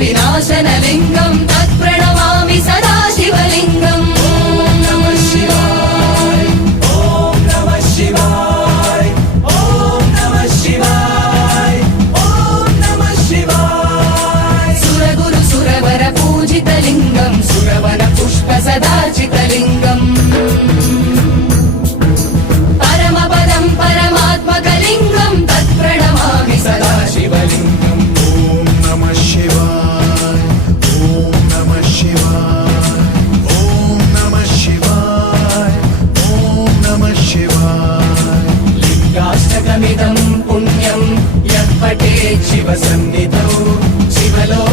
विनाशनलिङ्गं तत्प्रणमामि सदा शिवलिङ्गम्। ॐ नमः शिवाय, ॐ नमः शिवाय, ॐ नमः शिवाय, ॐ नमः शिवाय। सुरगुरु सुरवर पूजितलिङ्गं सुरवन पुष्प सदाचितलिङ्गम्। परमपदं परमात्मकलिङ्गं तत्प्रणमामि सदा शिवलिङ्गम्। लिङ्गाष्टकमिदं पुण्यं यत् पठेत् शिवसन्निधौ शिवलो